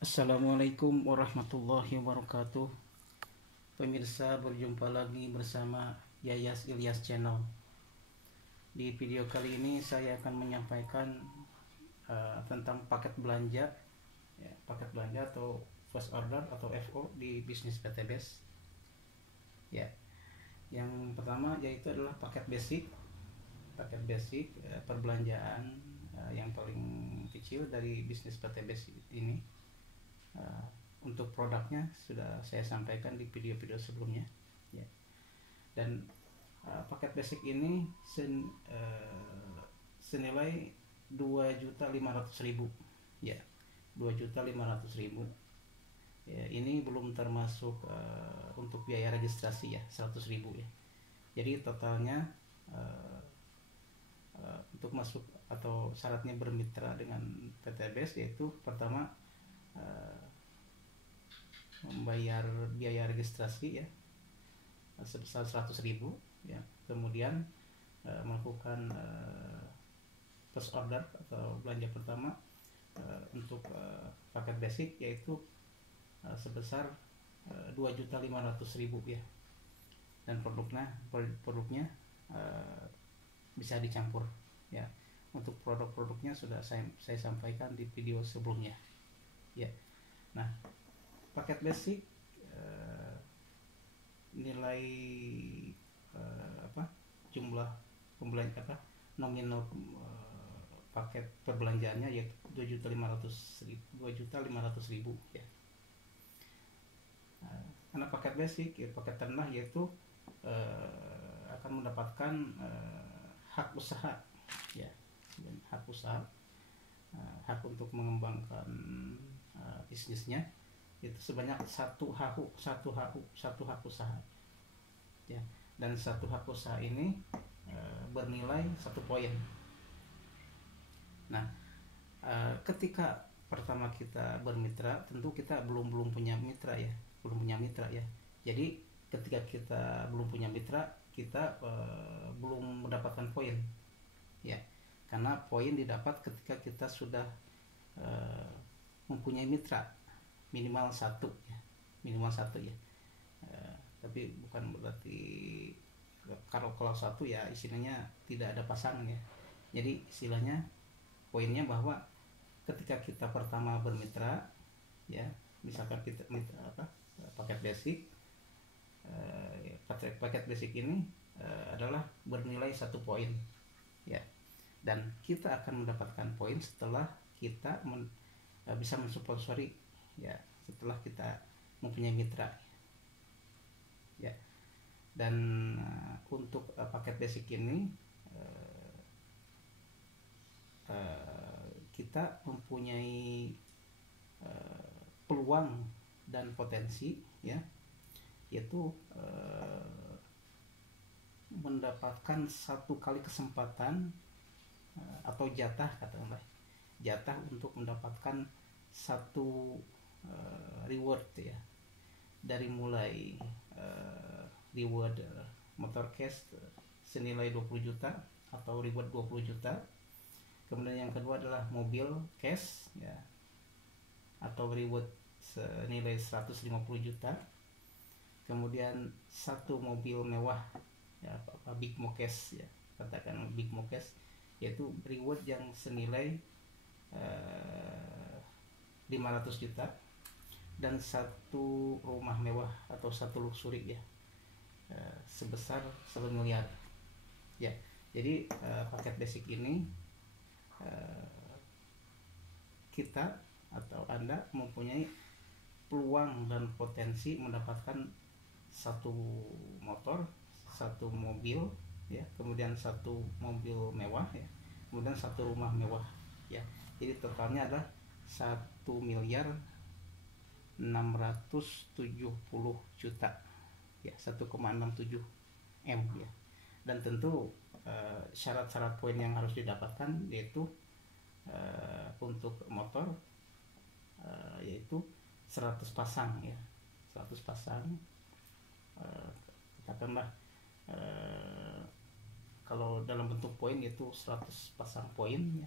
Assalamualaikum warahmatullahi wabarakatuh. Pemirsa, berjumpa lagi bersama Yayas Ilyas Channel. Di video kali ini saya akan menyampaikan tentang paket belanja, paket belanja atau first order atau FO di bisnis PTBS. Ya, yang pertama yaitu adalah paket basic, perbelanjaan yang paling kecil dari bisnis PTBS ini. Untuk produknya sudah saya sampaikan di video-video sebelumnya, ya. Dan paket basic ini senilai 2.500.000, ya, 2.500.000. Ya, ini belum termasuk untuk biaya registrasi, ya, 100.000, ya. Jadi totalnya untuk masuk atau syaratnya bermitra dengan PTBS yaitu pertama membayar biaya registrasi, ya, sebesar 100.000, ya. Kemudian melakukan first order atau belanja pertama untuk paket basic yaitu sebesar 2.500.000, ya. Dan produknya bisa dicampur, ya. Untuk produknya sudah saya sampaikan di video sebelumnya, ya. Nah, paket basic nilai jumlah pembelanja nominal paket perbelanjaannya yaitu 2.500.000, ya. Karena paket basic, ya, paket terendah yaitu akan mendapatkan hak usaha, ya, hak usaha, hak untuk mengembangkan bisnisnya itu sebanyak satu hak usaha, ya. Dan satu hak usaha ini bernilai 1 poin. Nah, ketika pertama kita bermitra, tentu kita belum punya mitra, ya, Jadi ketika kita belum punya mitra, kita belum mendapatkan poin, ya, karena poin didapat ketika kita sudah mempunyai mitra minimal satu, ya. Tapi bukan berarti kalau satu, ya, istilahnya tidak ada pasangan, ya. Jadi istilahnya poinnya bahwa ketika kita pertama bermitra, ya, misalkan kita paket basic, paket basic ini adalah bernilai 1 poin, ya. Dan kita akan mendapatkan poin setelah kita bisa mensponsori, ya, setelah kita mempunyai mitra, ya. Dan untuk paket basic ini kita mempunyai peluang dan potensi, ya, yaitu mendapatkan 1 kali kesempatan atau jatah untuk mendapatkan 1 reward, ya, dari mulai reward motor cash senilai 20 juta atau reward 20 juta. Kemudian yang kedua adalah mobil cash, ya, atau reward senilai 150 juta. Kemudian 1 mobil mewah, ya, big mo cash, ya, katakan big mo cash, yaitu reward yang senilai 500 juta. Dan 1 rumah mewah atau 1 luxury, ya, sebesar 1 miliar, ya. Jadi paket basic ini kita atau Anda mempunyai peluang dan potensi mendapatkan 1 motor, 1 mobil, ya, kemudian 1 mobil mewah, ya, kemudian 1 rumah mewah, ya. Jadi totalnya adalah 1.670 juta, ya, 1,67 M, ya. Dan tentu syarat-syarat poin yang harus didapatkan yaitu untuk motor yaitu 100 pasang, ya, 100 pasang, katakanlah kalau dalam bentuk poin yaitu 100 pasang poin, ya.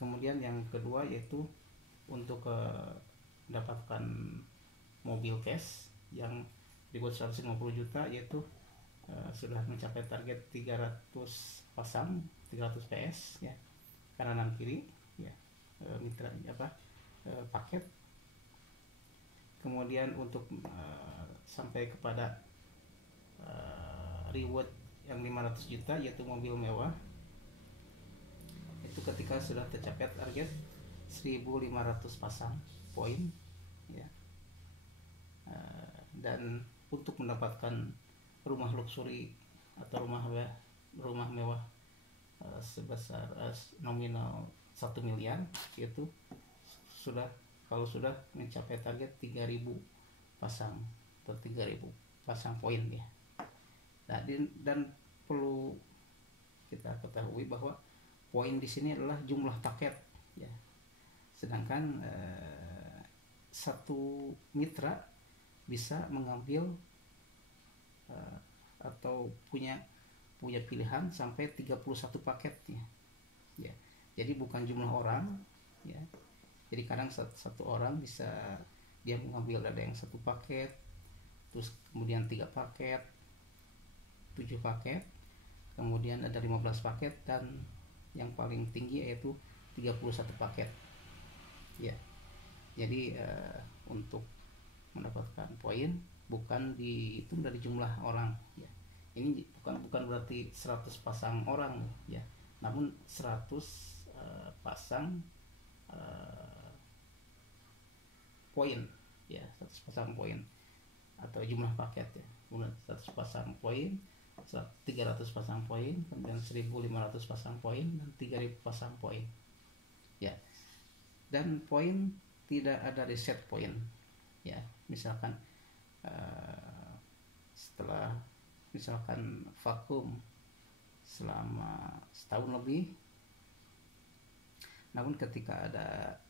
Kemudian yang kedua yaitu untuk mendapatkan mobil cash yang dibuat 150 juta, yaitu sudah mencapai target 300 pasang 300 PS ya, kanan kiri ya, mitra paket. Kemudian untuk sampai kepada reward yang 500 juta yaitu mobil mewah, itu ketika sudah tercapai target 1.500 pasang poin ya. Dan untuk mendapatkan rumah luxury atau rumah mewah sebesar nominal 1 miliar, yaitu kalau sudah mencapai target 3.000 pasang atau 3.000 pasang poin ya. Nah, dan perlu kita ketahui bahwa poin di sini adalah jumlah paket ya. Sedangkan satu mitra bisa mengambil atau punya pilihan sampai 31 paket ya. Jadi bukan jumlah orang ya. Jadi kadang satu orang bisa dia mengambil, ada yang 1 paket, terus kemudian 3 paket, 7 paket, kemudian ada 15 paket, dan yang paling tinggi yaitu 31 paket ya. Jadi untuk mendapatkan poin bukan dihitung dari jumlah orang ya. Ini bukan berarti 100 pasang orang ya, namun 100 pasang poin ya, 100 pasang poin atau jumlah paket ya. Kemudian 100 pasang poin, 300 pasang poin, kemudian 1.500 pasang poin, dan 3.000 pasang poin ya. Dan poin tidak ada reset poin ya. Misalkan setelah misalkan vakum selama setahun lebih, namun ketika ada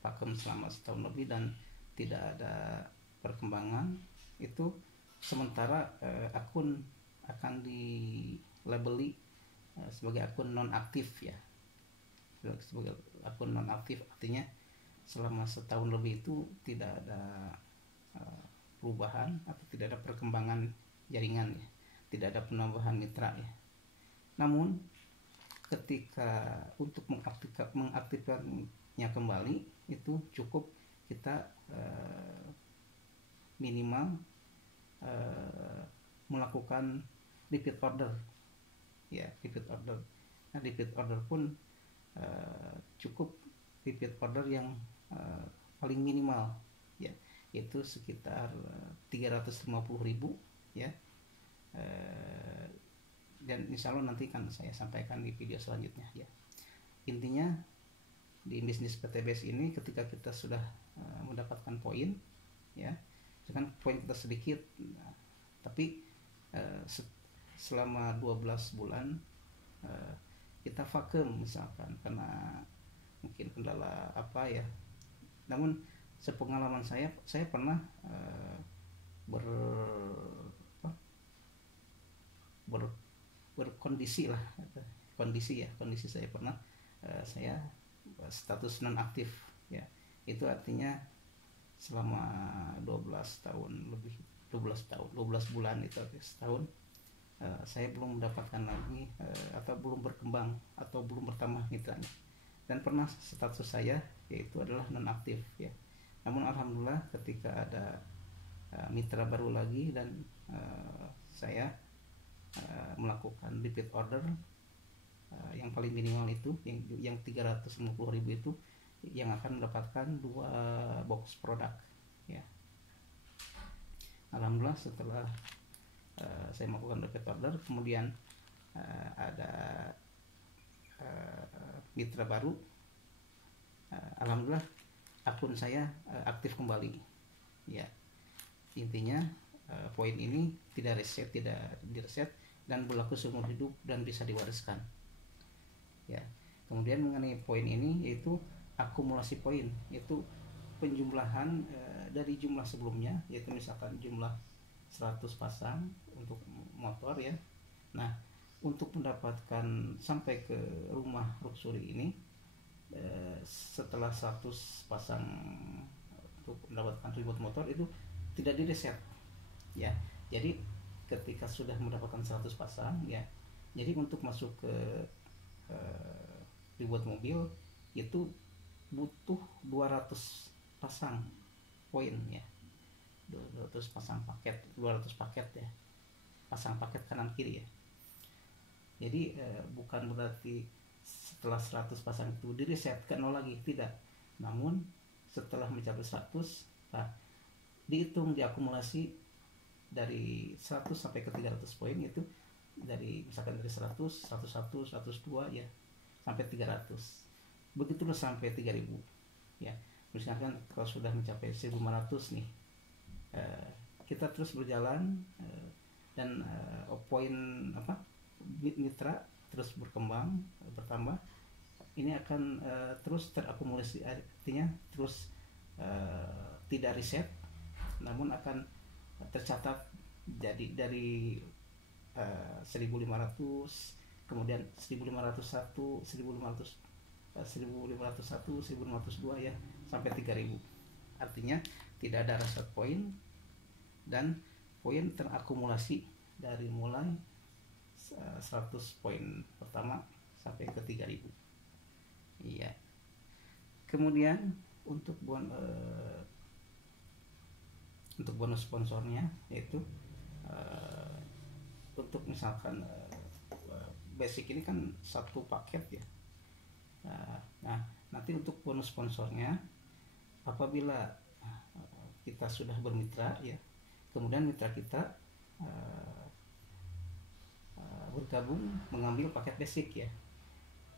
vakum selama setahun lebih dan tidak ada perkembangan, itu sementara akun akan dilabeli sebagai akun non aktif ya. Sebagai akun non aktif artinya selama setahun lebih itu tidak ada perubahan atau tidak ada perkembangan jaringan ya, tidak ada penambahan mitra ya. Namun ketika untuk mengaktifkannya kembali, itu cukup kita minimal melakukan repeat order ya, repeat order. Nah, repeat order pun cukup repeat order yang paling minimal ya, yaitu sekitar 350.000 ya. Dan insya Allah nanti kan saya sampaikan di video selanjutnya ya. Intinya di bisnis PTBS ini, ketika kita sudah mendapatkan poin ya, kan poin kita sedikit, tapi selama 12 bulan kita vakum misalkan karena mungkin kendala apa ya. Namun sepengalaman saya pernah berkondisi lah, kondisi saya pernah saya status non aktif ya. Itu artinya selama 12 bulan itu setahun, saya belum mendapatkan lagi atau belum berkembang atau belum bertambah mitranya, dan pernah status saya yaitu adalah non aktif ya. Namun alhamdulillah ketika ada mitra baru lagi dan saya melakukan repeat order yang paling minimal itu yang 350.000 itu, yang akan mendapatkan 2 box produk ya. Alhamdulillah setelah saya melakukan repeat order, kemudian ada mitra baru, alhamdulillah akun saya aktif kembali ya. Intinya poin ini tidak direset dan berlaku seumur hidup dan bisa diwariskan ya. Kemudian mengenai poin ini, yaitu akumulasi poin, yaitu penjumlahan dari jumlah sebelumnya, yaitu misalkan jumlah 100 pasang untuk motor ya. Nah, untuk mendapatkan sampai ke rumah luxury ini setelah 100 pasang untuk mendapatkan reward motor itu tidak di reset ya. Jadi ketika sudah mendapatkan 100 pasang ya, jadi untuk masuk ke reward mobil itu butuh 200 pasang poin ya, 200 pasang paket, 200 paket ya, pasang paket kanan kiri ya. Jadi bukan berarti setelah 100 pasang itu di reset ke nol lagi, tidak. Namun setelah mencapai 100, nah, dihitung, diakumulasi dari 100 sampai ke 300 poin, itu dari misalkan dari 100, 101, 102 ya sampai 300. Begitulah sampai 3000 ya. Misalkan kalau sudah mencapai 1500 nih, kita terus berjalan dan poin mitra terus berkembang, bertambah. Ini akan terus terakumulasi, artinya terus tidak reset, namun akan tercatat jadi dari 1500, kemudian 1501, 1502 ya sampai 3000. Artinya tidak ada reset poin dan poin terakumulasi dari mulai 100 poin pertama sampai ke 3000. Iya. Kemudian untuk bonus sponsornya, yaitu untuk misalkan basic ini kan satu paket ya. Nah, nanti untuk bonus sponsornya, apabila kita sudah bermitra ya, kemudian mitra kita bergabung mengambil paket basic ya,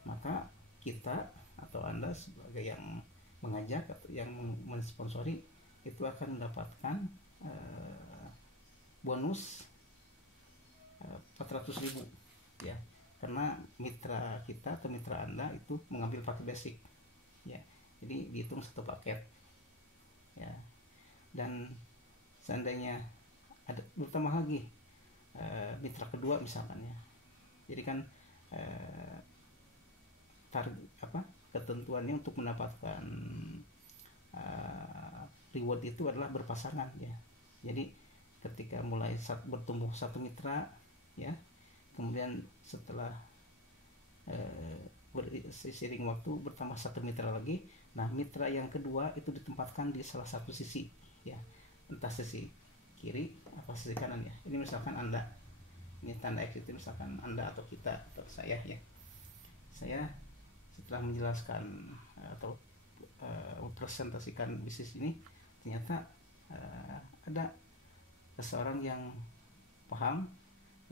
maka kita atau Anda sebagai yang mengajak atau yang mensponsori itu akan mendapatkan bonus 400.000 ya, karena mitra kita atau mitra Anda itu mengambil paket basic ya. Jadi dihitung satu paket ya. Dan seandainya ada bertambah lagi mitra kedua misalkan ya, jadi kan ketentuannya untuk mendapatkan reward itu adalah berpasangan ya. Jadi ketika mulai bertumbuh satu mitra ya, kemudian setelah seiring waktu bertambah satu mitra lagi, nah mitra yang kedua itu ditempatkan di salah satu sisi ya, entah sisi kiri atau sisi kanan ya. Ini misalkan Anda, ini tanda X itu misalkan Anda atau kita atau saya ya. Saya setelah menjelaskan atau mempresentasikan bisnis ini, ternyata ada seseorang yang paham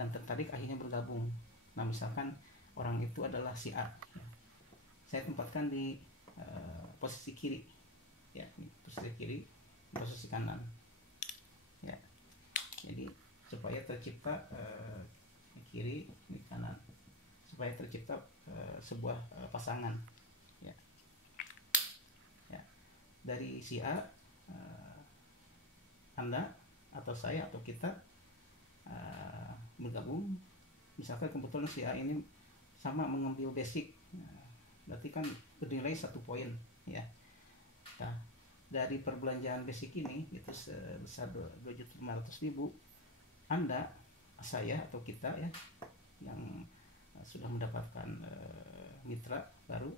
dan tertarik akhirnya bergabung. Nah misalkan orang itu adalah si A ya. Saya tempatkan di posisi kiri ya, posisi kiri, posisi kanan ya. Jadi supaya tercipta kiri di kanan, supaya tercipta sebuah pasangan ya. Ya, dari si A, Anda atau saya atau kita bergabung. Misalkan kebetulan si A ini sama mengambil basic, berarti kan bernilai 1 poin ya. Nah, dari perbelanjaan basic ini itu sebesar 2.500.000, Anda, saya atau kita ya yang sudah mendapatkan mitra baru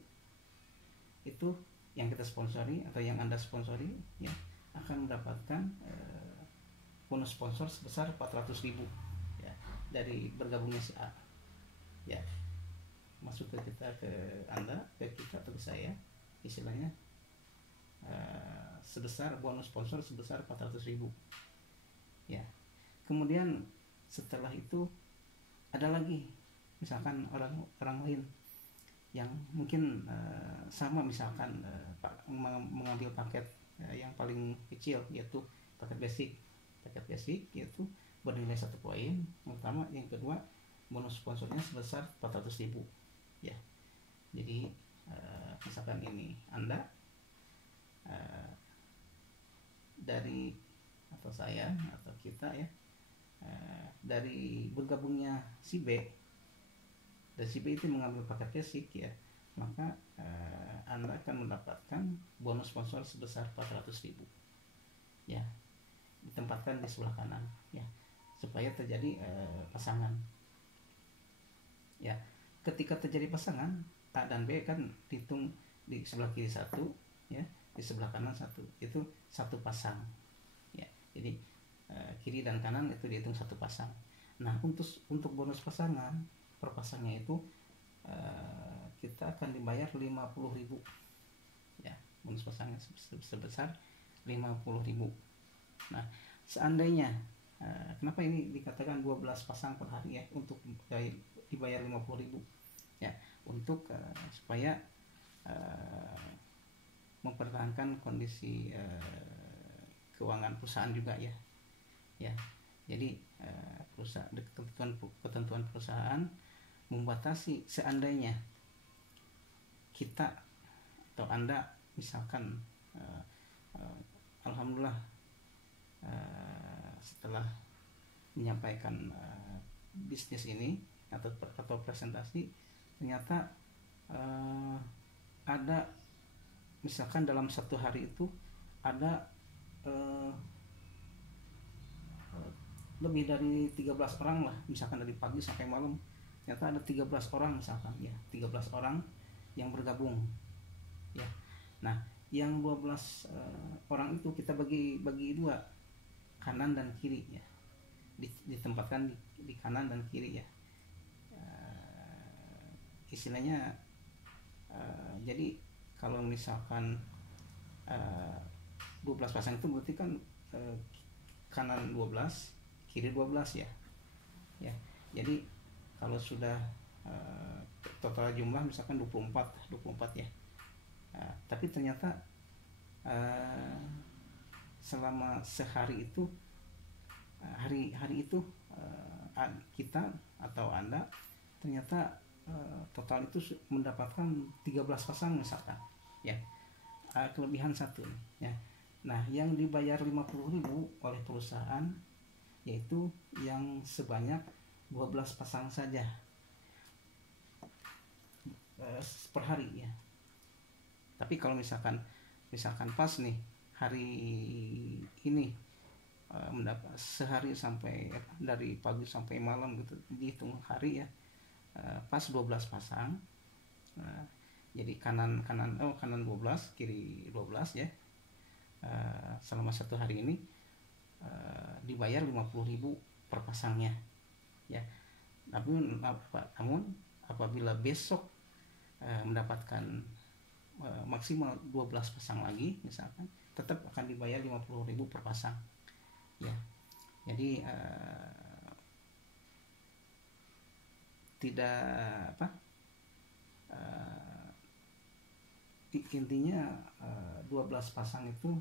itu, yang kita sponsori atau yang Anda sponsori ya, akan mendapatkan bonus sponsor sebesar 400.000 ya, dari bergabungnya si A ya, masuk ke kita, ke Anda, ke kita atau ke saya, istilahnya sebesar bonus sponsor sebesar 400.000 ya. Kemudian setelah itu ada lagi misalkan orang lain yang mungkin sama, misalkan mengambil paket yang paling kecil, yaitu paket basic yaitu bernilai 1 poin pertama, yang kedua bonus sponsornya sebesar 400.000 ya. Jadi misalkan ini Anda dari atau saya atau kita ya, dari bergabungnya si B, dan si B itu mengambil paket basic ya, maka Anda akan mendapatkan bonus sponsor sebesar 400.000 ya, ditempatkan di sebelah kanan ya, supaya terjadi pasangan ya. Ketika terjadi pasangan A dan B kan dihitung di sebelah kiri satu ya, di sebelah kanan satu, itu satu pasang ya. Jadi kiri dan kanan itu dihitung satu pasang. Nah, untuk bonus pasangan per pasangnya itu kita akan dibayar 50.000 ya, bonus pasangan sebesar 50.000. Nah, seandainya kenapa ini dikatakan 12 pasang per hari ya, untuk dibayar 50.000 ya, untuk supaya mempertahankan kondisi keuangan perusahaan juga ya. Ya, jadi ketentuan perusahaan membatasi seandainya kita atau Anda misalkan alhamdulillah setelah menyampaikan bisnis ini atau presentasi, ternyata ada misalkan dalam satu hari itu ada lebih dari 13 orang lah, misalkan dari pagi sampai malam, ternyata ada 13 orang misalkan ya, 13 orang yang bergabung ya. Nah, yang 12 orang itu kita bagi dua, kanan dan kiri ya, ditempatkan di kanan dan kiri ya. Istilahnya jadi kalau misalkan 12 pasang itu berarti kan kanan 12, kiri 12 ya. Ya. Jadi kalau sudah total jumlah misalkan 24 ya. Tapi ternyata selama sehari itu hari itu kita atau Anda ternyata total itu mendapatkan 13 pasang misalkan ya. Kelebihan satu ya. Nah, yang dibayar 50.000 oleh perusahaan yaitu yang sebanyak 12 pasang saja per hari ya. Tapi kalau misalkan pas nih hari ini mendapat sehari sampai dari pagi sampai malam gitu, dihitung hari ya, pas 12 pasang, jadi kanan 12, kiri 12 ya, selama satu hari ini dibayar 50.000 per pasangnya ya. Namun apabila besok mendapatkan maksimal 12 pasang lagi misalkan, tetap akan dibayar 50.000 per pasang ya. Jadi tidak intinya 12 pasang itu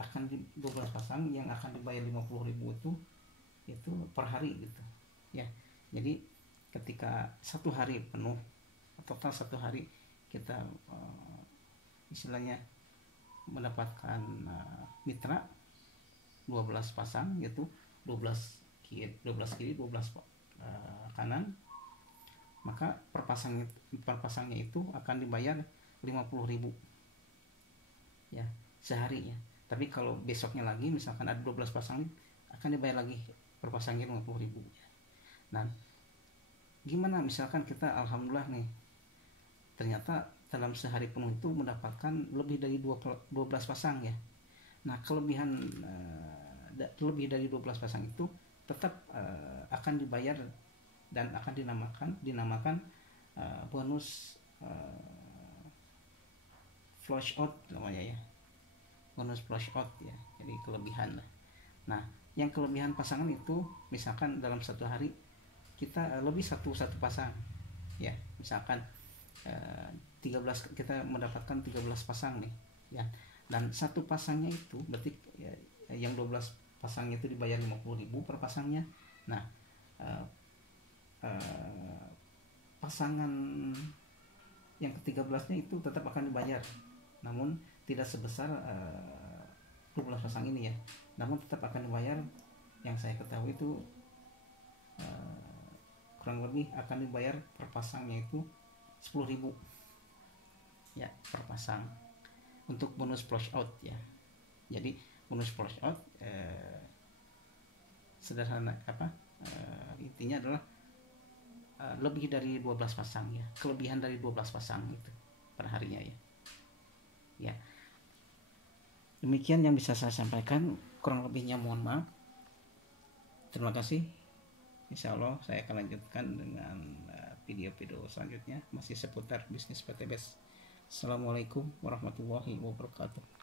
12 pasang yang akan dibayar 50.000 itu per hari gitu ya. Jadi ketika satu hari penuh, total satu hari kita istilahnya mendapatkan mitra 12 pasang, yaitu 12 kiri 12 kanan, maka per pasangnya itu akan dibayar 50.000 ya sehari ya. Tapi kalau besoknya lagi misalkan ada 12 pasang, akan dibayar lagi per pasangnya 50.000 ya. Nah, gimana misalkan kita alhamdulillah nih ternyata dalam sehari penuh itu mendapatkan lebih dari 12 pasang ya. Nah, kelebihan lebih dari 12 pasang itu tetap akan dibayar dan akan dinamakan bonus flush out namanya ya. Bonus flush out ya. Jadi kelebihan lah. Nah, yang kelebihan pasangan itu misalkan dalam satu hari kita lebih satu pasang ya. Misalkan 13 kita mendapatkan 13 pasang nih ya. Dan satu pasangnya itu berarti ya, yang 12 pasangnya itu dibayar 50.000 per pasangnya. Nah, pasangan yang ke-13-nya itu tetap akan dibayar, namun tidak sebesar 12 pasang ini ya. Namun tetap akan dibayar, yang saya ketahui itu kurang lebih akan dibayar per pasangnya itu 10.000 ya per pasang. Untuk bonus flush out ya, jadi bonus flush out sederhana intinya adalah lebih dari 12 pasang ya, kelebihan dari 12 pasang itu per harinya ya. Ya, demikian yang bisa saya sampaikan, kurang lebihnya mohon maaf. Terima kasih. Insya Allah saya akan lanjutkan dengan video-video selanjutnya masih seputar bisnis PTBS. Assalamualaikum warahmatullahi wabarakatuh.